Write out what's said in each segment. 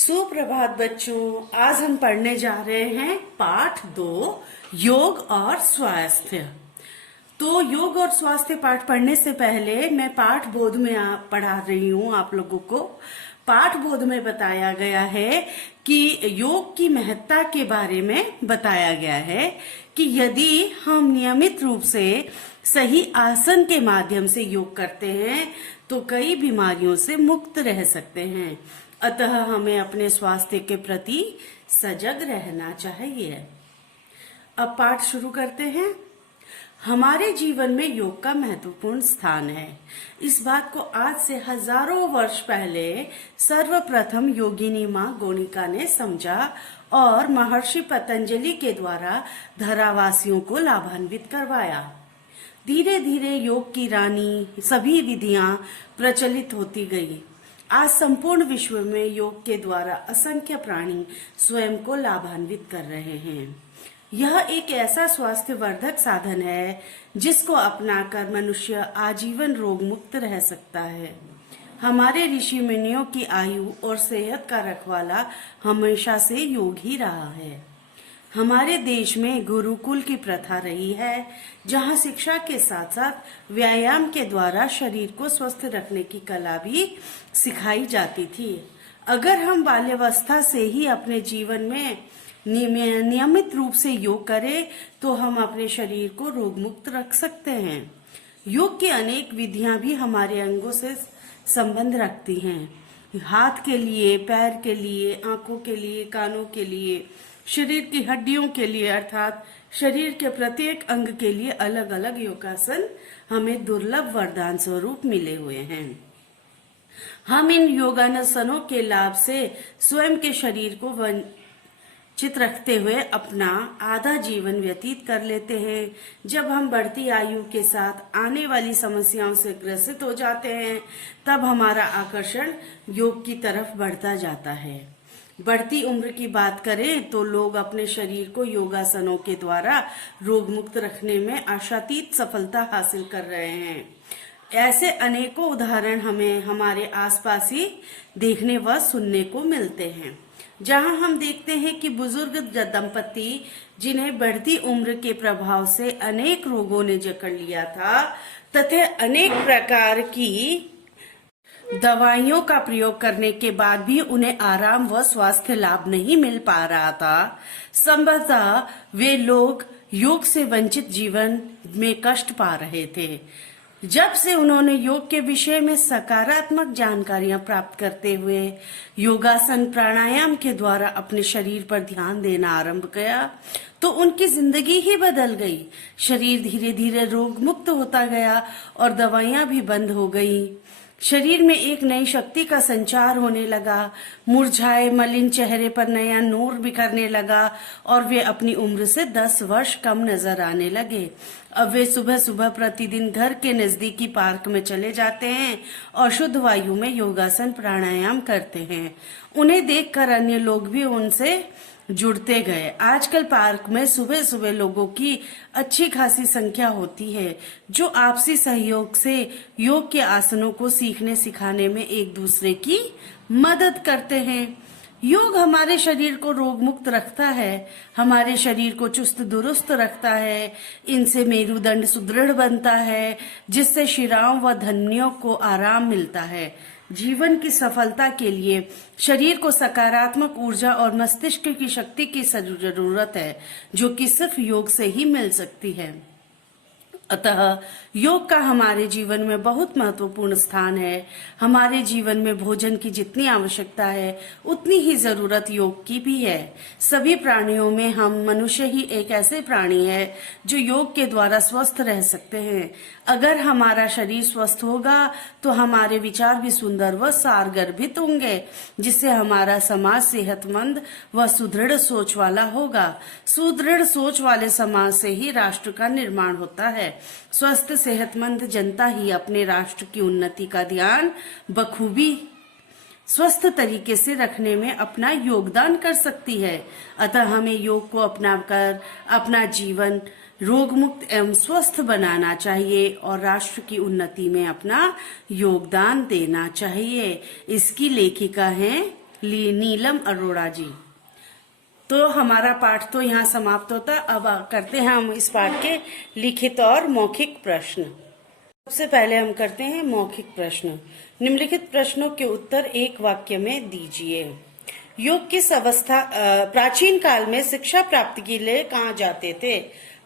सुप्रभात बच्चों। आज हम पढ़ने जा रहे हैं पाठ 2 योग और स्वास्थ्य। तो योग और स्वास्थ्य पाठ पढ़ने से पहले मैं पाठ बोध में पढ़ा रही हूँ आप लोगों को। पाठ बोध में बताया गया है कि योग की महत्ता के बारे में बताया गया है कि यदि हम नियमित रूप से सही आसन के माध्यम से योग करते हैं तो कई बीमारियों से मुक्त रह सकते हैं। अतः हमें अपने स्वास्थ्य के प्रति सजग रहना चाहिए। अब पाठ शुरू करते हैं। हमारे जीवन में योग का महत्वपूर्ण स्थान है। इस बात को आज से हजारों वर्ष पहले सर्वप्रथम योगिनी माँ गोनिका ने समझा और महर्षि पतंजलि के द्वारा धरावासियों को लाभान्वित करवाया। धीरे धीरे योग की रानी सभी विधियां प्रचलित होती गई। आज संपूर्ण विश्व में योग के द्वारा असंख्य प्राणी स्वयं को लाभान्वित कर रहे हैं। यह एक ऐसा स्वास्थ्य वर्धक साधन है जिसको अपनाकर मनुष्य आजीवन रोग मुक्त रह सकता है। हमारे ऋषि मुनियों की आयु और सेहत का रखवाला हमेशा से योग ही रहा है। हमारे देश में गुरुकुल की प्रथा रही है, जहां शिक्षा के साथ साथ व्यायाम के द्वारा शरीर को स्वस्थ रखने की कला भी सिखाई जाती थी। अगर हम बाल्यावस्था से ही अपने जीवन में नियमित रूप से योग करें तो हम अपने शरीर को रोग मुक्त रख सकते हैं। योग की अनेक विधियां भी हमारे अंगों से संबंध रखती हैं। हाथ के लिए, पैर के लिए, आंखों के लिए, कानों के लिए, शरीर की हड्डियों के लिए अर्थात शरीर के प्रत्येक अंग के लिए अलग अलग योगासन हमें दुर्लभ वरदान स्वरूप मिले हुए हैं। हम इन योगासनों के लाभ से स्वयं के शरीर को वंचित रखते हुए अपना आधा जीवन व्यतीत कर लेते हैं। जब हम बढ़ती आयु के साथ आने वाली समस्याओं से ग्रसित हो जाते हैं तब हमारा आकर्षण योग की तरफ बढ़ता जाता है। बढ़ती उम्र की बात करें तो लोग अपने शरीर को योगासनों के द्वारा रोग मुक्त रखने में आशातीत सफलता हासिल कर रहे हैं। ऐसे अनेकों उदाहरण हमें हमारे आसपास ही देखने व सुनने को मिलते हैं, जहां हम देखते हैं कि बुजुर्ग दंपति जिन्हें बढ़ती उम्र के प्रभाव से अनेक रोगों ने जकड़ लिया था तथा अनेक प्रकार की दवाइयों का प्रयोग करने के बाद भी उन्हें आराम व स्वास्थ्य लाभ नहीं मिल पा रहा था, संभवतः वे लोग योग से वंचित जीवन में कष्ट पा रहे थे। जब से उन्होंने योग के विषय में सकारात्मक जानकारियां प्राप्त करते हुए योगासन प्राणायाम के द्वारा अपने शरीर पर ध्यान देना आरंभ किया तो उनकी जिंदगी ही बदल गई। शरीर धीरे धीरे रोग मुक्त होता गया और दवाइयां भी बंद हो गई। शरीर में एक नई शक्ति का संचार होने लगा। मुरझाए मलिन चेहरे पर नया नूर बिखरने लगा और वे अपनी उम्र से 10 वर्ष कम नजर आने लगे। अब वे सुबह सुबह प्रतिदिन घर के नजदीकी पार्क में चले जाते हैं और शुद्ध वायु में योगासन प्राणायाम करते हैं। उन्हें देखकर अन्य लोग भी उनसे जुड़ते गए। आजकल पार्क में सुबह सुबह लोगों की अच्छी खासी संख्या होती है जो आपसी सहयोग से योग के आसनों को सीखने सिखाने में एक दूसरे की मदद करते हैं। योग हमारे शरीर को रोग मुक्त रखता है, हमारे शरीर को चुस्त दुरुस्त रखता है। इनसे मेरुदंड सुदृढ़ बनता है जिससे शिराओं व धमनियों को आराम मिलता है। जीवन की सफलता के लिए शरीर को सकारात्मक ऊर्जा और मस्तिष्क की शक्ति की जरूरत है जो कि सिर्फ योग से ही मिल सकती है। अतः योग का हमारे जीवन में बहुत महत्वपूर्ण स्थान है। हमारे जीवन में भोजन की जितनी आवश्यकता है उतनी ही जरूरत योग की भी है। सभी प्राणियों में हम मनुष्य ही एक ऐसे प्राणी है जो योग के द्वारा स्वस्थ रह सकते हैं। अगर हमारा शरीर स्वस्थ होगा तो हमारे विचार भी सुंदर व सारगर्भित होंगे, जिससे हमारा समाज सेहतमंद व सुदृढ़ सोच वाला होगा। सुदृढ़ सोच वाले समाज से ही राष्ट्र का निर्माण होता है। स्वस्थ सेहतमंद जनता ही अपने राष्ट्र की उन्नति का ध्यान बखूबी स्वस्थ तरीके से रखने में अपना योगदान कर सकती है। अतः हमें योग को अपनाकर अपना जीवन रोग मुक्त एवं स्वस्थ बनाना चाहिए और राष्ट्र की उन्नति में अपना योगदान देना चाहिए। इसकी लेखिका हैं नीलम अरोड़ा जी। तो हमारा पाठ तो यहाँ समाप्त होता। अब करते हैं हम इस पाठ के लिखित और मौखिक प्रश्न। सबसे पहले हम करते हैं मौखिक प्रश्न। निम्नलिखित प्रश्नों के उत्तर एक वाक्य में दीजिए। योग किस अवस्था प्राचीन काल में शिक्षा प्राप्ति के लिए कहाँ जाते थे?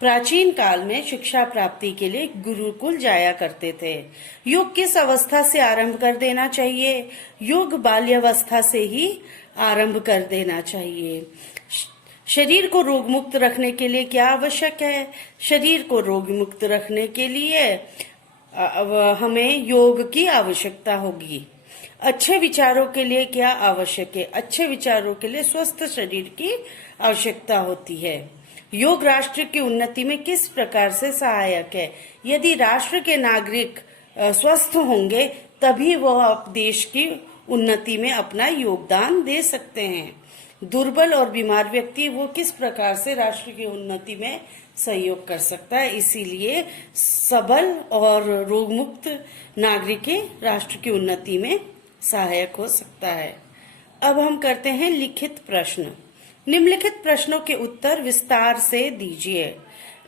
प्राचीन काल में शिक्षा प्राप्ति के लिए गुरुकुल जाया करते थे। योग किस अवस्था से आरंभ कर देना चाहिए? योग बाल्यावस्था से ही आरंभ कर देना चाहिए। शरीर को रोग मुक्त रखने के लिए क्या आवश्यक है? शरीर को रोग मुक्त रखने के लिए हमें योग की आवश्यकता होगी। अच्छे विचारों के लिए क्या आवश्यक है? अच्छे विचारों के लिए स्वस्थ शरीर की आवश्यकता होती है। योग राष्ट्र की उन्नति में किस प्रकार से सहायक है? यदि राष्ट्र के नागरिक स्वस्थ होंगे तभी वह देश की उन्नति में अपना योगदान दे सकते हैं। दुर्बल और बीमार व्यक्ति वो किस प्रकार से राष्ट्र की उन्नति में सहयोग कर सकता है? इसीलिए सबल और रोगमुक्त नागरिक राष्ट्र की उन्नति में सहायक हो सकता है। अब हम करते हैं लिखित प्रश्न। निम्नलिखित प्रश्नों के उत्तर विस्तार से दीजिए।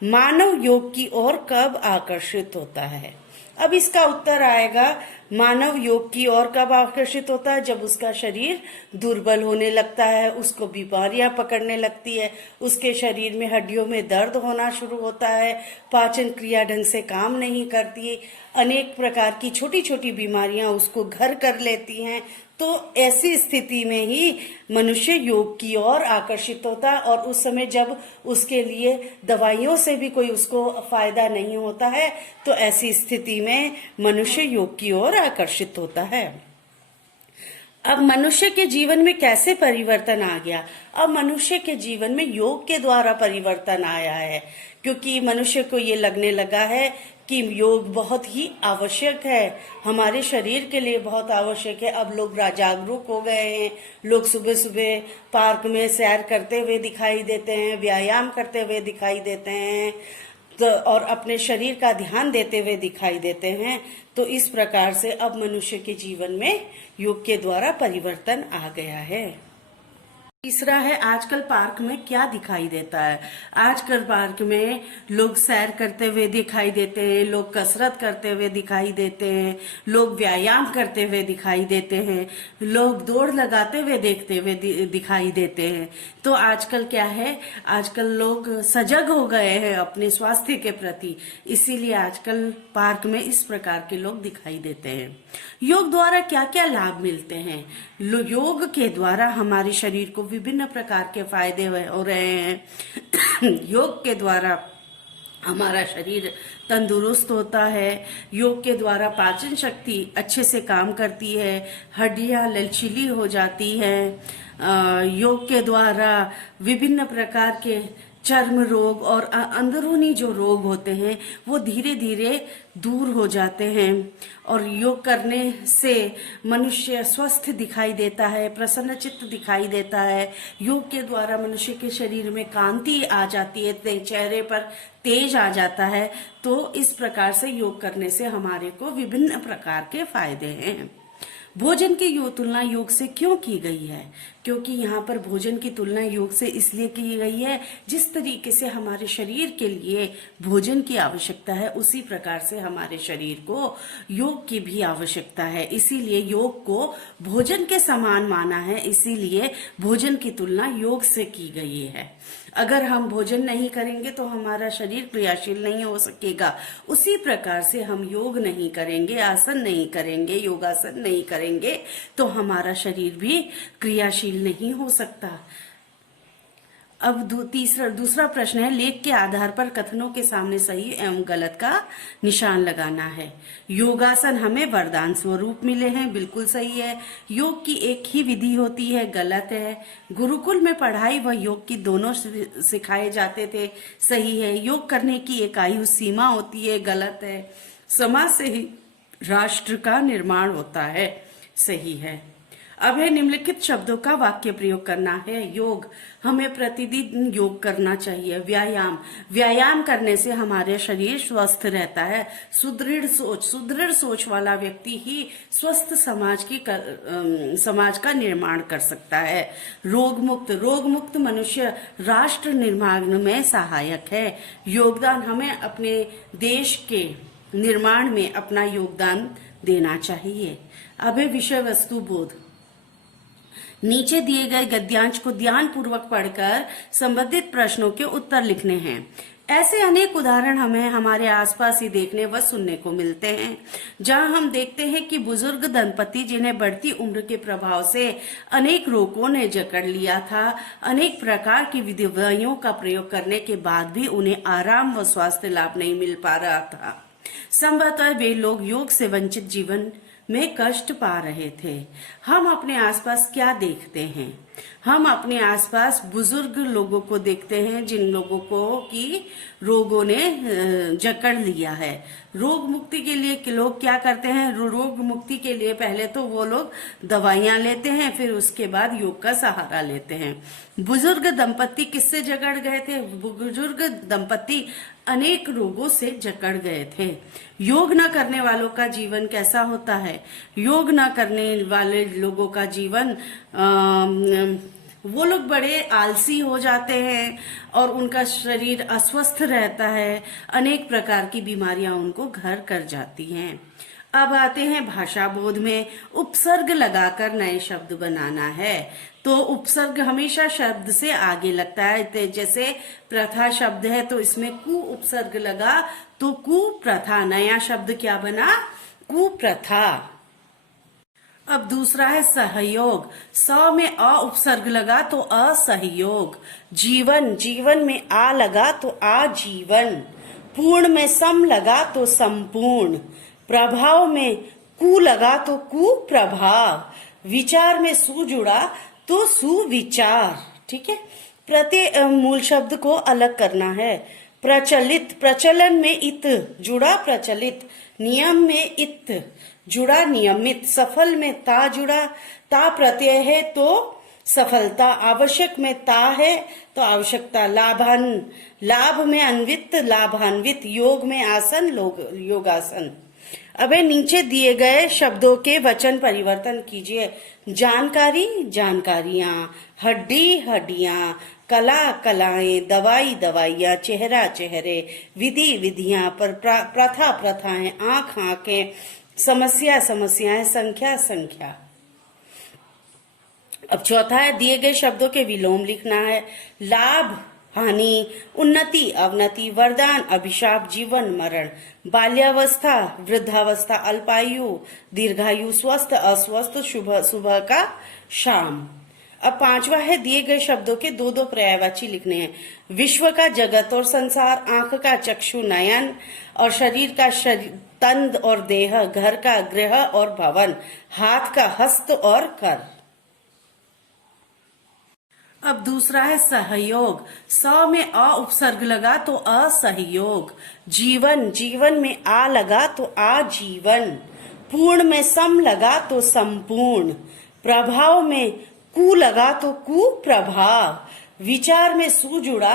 मानव योग की ओर कब आकर्षित होता है? अब इसका उत्तर आएगा, मानव योग की ओर कब आकर्षित होता है? जब उसका शरीर दुर्बल होने लगता है, उसको बीमारियां पकड़ने लगती है, उसके शरीर में हड्डियों में दर्द होना शुरू होता है, पाचन क्रिया ढंग से काम नहीं करती, अनेक प्रकार की छोटी छोटी बीमारियां उसको घर कर लेती हैं। तो ऐसी स्थिति में ही मनुष्य योग की ओर आकर्षित होता है, और उस समय जब उसके लिए दवाइयों से भी कोई उसको फायदा नहीं होता है, तो ऐसी स्थिति में मनुष्य योग की ओर आकर्षित होता है। अब मनुष्य के जीवन में कैसे परिवर्तन आ गया? अब मनुष्य के जीवन में योग के द्वारा परिवर्तन आया है, क्योंकि मनुष्य को ये लगने लगा है कि योग बहुत ही आवश्यक है, हमारे शरीर के लिए बहुत आवश्यक है। अब लोग जागरूक हो गए हैं, लोग सुबह सुबह पार्क में सैर करते हुए दिखाई देते हैं, व्यायाम करते हुए दिखाई देते हैं, तो और अपने शरीर का ध्यान देते हुए दिखाई देते हैं। तो इस प्रकार से अब मनुष्य के जीवन में योग के द्वारा परिवर्तन आ गया है। तीसरा है, आजकल पार्क में क्या दिखाई देता है? आजकल पार्क में लोग सैर करते हुए दिखाई देते हैं, लोग कसरत करते हुए दिखाई देते हैं, लोग व्यायाम करते हुए दिखाई देते हैं, लोग दौड़ लगाते हुए देखते हुए दिखाई देते हैं। तो आजकल क्या है, आजकल लोग सजग हो गए हैं अपने स्वास्थ्य के प्रति, इसीलिए आजकल पार्क में इस प्रकार के लोग दिखाई देते हैं। योग द्वारा क्या क्या लाभ मिलते हैं? योग के द्वारा हमारे शरीर को विभिन्न प्रकार के फायदे हो रहे हैं। योग के द्वारा हमारा शरीर तंदुरुस्त होता है, योग के द्वारा पाचन शक्ति अच्छे से काम करती है, हड्डियां लचीली हो जाती हैं। योग के द्वारा विभिन्न प्रकार के चर्म रोग और अंदरूनी जो रोग होते हैं वो धीरे धीरे दूर हो जाते हैं, और योग करने से मनुष्य स्वस्थ दिखाई देता है, प्रसन्नचित्त दिखाई देता है। योग के द्वारा मनुष्य के शरीर में कांति आ जाती है, चेहरे पर तेज आ जाता है। तो इस प्रकार से योग करने से हमारे को विभिन्न प्रकार के फायदे हैं। भोजन की तुलना योग से क्यों की गई है? क्योंकि यहाँ पर भोजन की तुलना योग से इसलिए की गई है, जिस तरीके से हमारे शरीर के लिए भोजन की आवश्यकता है, उसी प्रकार से हमारे शरीर को योग की भी आवश्यकता है। इसीलिए योग को भोजन के समान माना है, इसीलिए भोजन की तुलना योग से की गई है। अगर हम भोजन नहीं करेंगे तो हमारा शरीर क्रियाशील नहीं हो सकेगा। उसी प्रकार से हम योग नहीं करेंगे, आसन नहीं करेंगे, योगासन नहीं करेंगे, तो हमारा शरीर भी क्रियाशील नहीं हो सकता। अब दूसरा प्रश्न है, लेख के आधार पर कथनों के सामने सही एवं गलत का निशान लगाना है। योगासन हमें वरदान स्वरूप मिले हैं, बिल्कुल सही है। योग की एक ही विधि होती है, गलत है। गुरुकुल में पढ़ाई व योग की दोनों सिखाए जाते थे, सही है। योग करने की एक आयु सीमा होती है, गलत है। समाज से ही राष्ट्र का निर्माण होता है, सही है। अब है निम्नलिखित शब्दों का वाक्य प्रयोग करना है। योग, हमें प्रतिदिन योग करना चाहिए। व्यायाम, व्यायाम करने से हमारे शरीर स्वस्थ रहता है। सुदृढ़ सोच वाला व्यक्ति ही स्वस्थ समाज का निर्माण कर सकता है। रोग मुक्त मनुष्य राष्ट्र निर्माण में सहायक है। योगदान, हमें अपने देश के निर्माण में अपना योगदान देना चाहिए। अब है विषय वस्तु बोध। नीचे दिए गए गद्यांश को ध्यान पूर्वक पढ़कर संबंधित प्रश्नों के उत्तर लिखने हैं। ऐसे अनेक उदाहरण हमें हमारे आसपास ही देखने व सुनने को मिलते हैं, जहां हम देखते हैं कि बुजुर्ग दंपति जिन्हें बढ़ती उम्र के प्रभाव से अनेक रोगों ने जकड़ लिया था, अनेक प्रकार की विधियों का प्रयोग करने के बाद भी उन्हें आराम व स्वास्थ्य लाभ नहीं मिल पा रहा था। संभवतः वे लोग योग से वंचित जीवन में कष्ट पा रहे थे। हम अपने आसपास क्या देखते हैं? हम अपने आसपास बुजुर्ग लोगों को देखते हैं, जिन लोगों को की रोगों ने जकड़ लिया है। रोग मुक्ति के लिए लोग क्या करते हैं? रोग मुक्ति के लिए पहले तो वो लोग दवाइयां लेते हैं, फिर उसके बाद योग का सहारा लेते हैं। बुजुर्ग दंपति किससे जकड़ गए थे? बुजुर्ग दंपति अनेक रोगों से जकड़ गए थे। योग न करने वालों का जीवन कैसा होता है? योग न करने वाले लोगों का जीवन वो लोग बड़े आलसी हो जाते हैं और उनका शरीर अस्वस्थ रहता है। अनेक प्रकार की बीमारियां उनको घर कर जाती हैं। अब आते हैं भाषा बोध में। उपसर्ग लगाकर नए शब्द बनाना है। तो उपसर्ग हमेशा शब्द से आगे लगता है। जैसे प्रथा शब्द है तो इसमें कु उपसर्ग लगा तो कुप्रथा, नया शब्द क्या बना? कुप्रथा। अब दूसरा है सहयोग। स में अ उपसर्ग लगा तो असहयोग। जीवन, जीवन में आ लगा तो आजीवन। पूर्ण में सम लगा तो संपूर्ण। प्रभाव में कु लगा तो कुप्रभाव। विचार में सु जुड़ा तो सुविचार। ठीक है, प्रत्येक मूल शब्द को अलग करना है। प्रचलित, प्रचलन में इत जुड़ा प्रचलित। नियम में इत जुड़ा नियमित। सफल में ता जुड़ा, ता प्रत्यय है तो सफलता। आवश्यक में ता है तो आवश्यकता। लाभान, लाभ में अन्वित लाभान्वित। योग में आसन योगासन। अब नीचे दिए गए शब्दों के वचन परिवर्तन कीजिए। जानकारी जानकारियां, हड्डी हड्डियां, कला कलाएं, दवाई दवाइयां, चेहरा चेहरे, विधि विधियां, प्रथा प्रथाएं, आंख आंखें, समस्या समस्याएं, संख्या संख्या। अब चौथा है दिए गए शब्दों के विलोम लिखना है। लाभ हानि, उन्नति अवनति, वरदान अभिशाप, जीवन मरण, बाल्यावस्था वृद्धावस्था, अल्पायु दीर्घायु, स्वस्थ अस्वस्थ, शुभ सुबह का शाम। अब पांचवा है दिए गए शब्दों के दो दो पर्यायवाची लिखने हैं। विश्व का जगत और संसार, आंख का चक्षु नयन और शरीर का तंद और देह, घर का गृह और भवन, हाथ का हस्त और कर। अब दूसरा है सहयोग। स में अ उपसर्ग लगा तो असहयोग। जीवन, जीवन में आ लगा तो आजीवन। पूर्ण में सम लगा तो संपूर्ण। प्रभाव में कु लगा तो कुप्रभाव। विचार में सु जुड़ा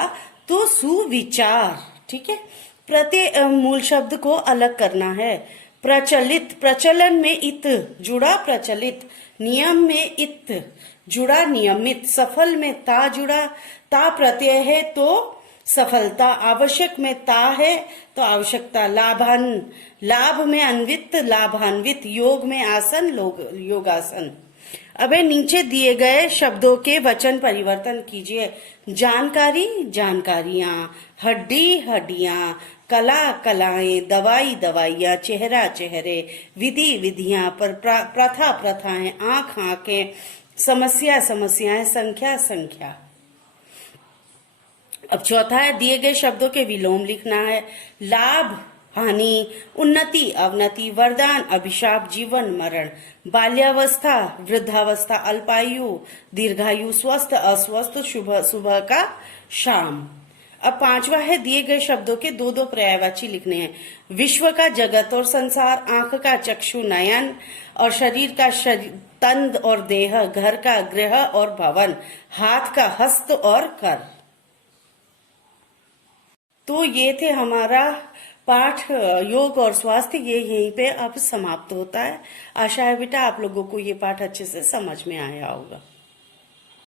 तो सुविचार। ठीक है, प्रत्येक मूल शब्द को अलग करना है। प्रचलित, प्रचलन में इत जुड़ा प्रचलित। नियम में इत जुड़ा नियमित। सफल में ता जुड़ा, ता प्रत्यय है तो सफलता। आवश्यक में ता है तो आवश्यकता। लाभान, लाभ में अन्वित लाभान्वित। योग में आसन योगासन। अब नीचे दिए गए शब्दों के वचन परिवर्तन कीजिए। जानकारी जानकारियां, हड्डी हड्डियां, कला कलाएं, दवाई दवाइयां, चेहरा चेहरे, विधि विधियां, प्रथा प्रथाएं, आंख आंखें, समस्या समस्याएं, संख्या संख्या। अब चौथा है दिए गए शब्दों के विलोम लिखना है। लाभ हानि, उन्नति अवनति, वरदान अभिशाप, जीवन मरण, बाल्यावस्था वृद्धावस्था, अल्पायु दीर्घायु, स्वस्थ अस्वस्थ, शुभ सुबह का शाम। अब पांचवा है दिए गए शब्दों के दो दो पर्यायवाची लिखने हैं। विश्व का जगत और संसार, आंख का चक्षु नयन और शरीर का तंद और देह, घर का गृह और भवन, हाथ का हस्त और कर। तो ये थे हमारा पाठ योग और स्वास्थ्य, ये यहीं पे अब समाप्त होता है। आशा है बेटा आप लोगों को ये पाठ अच्छे से समझ में आया होगा।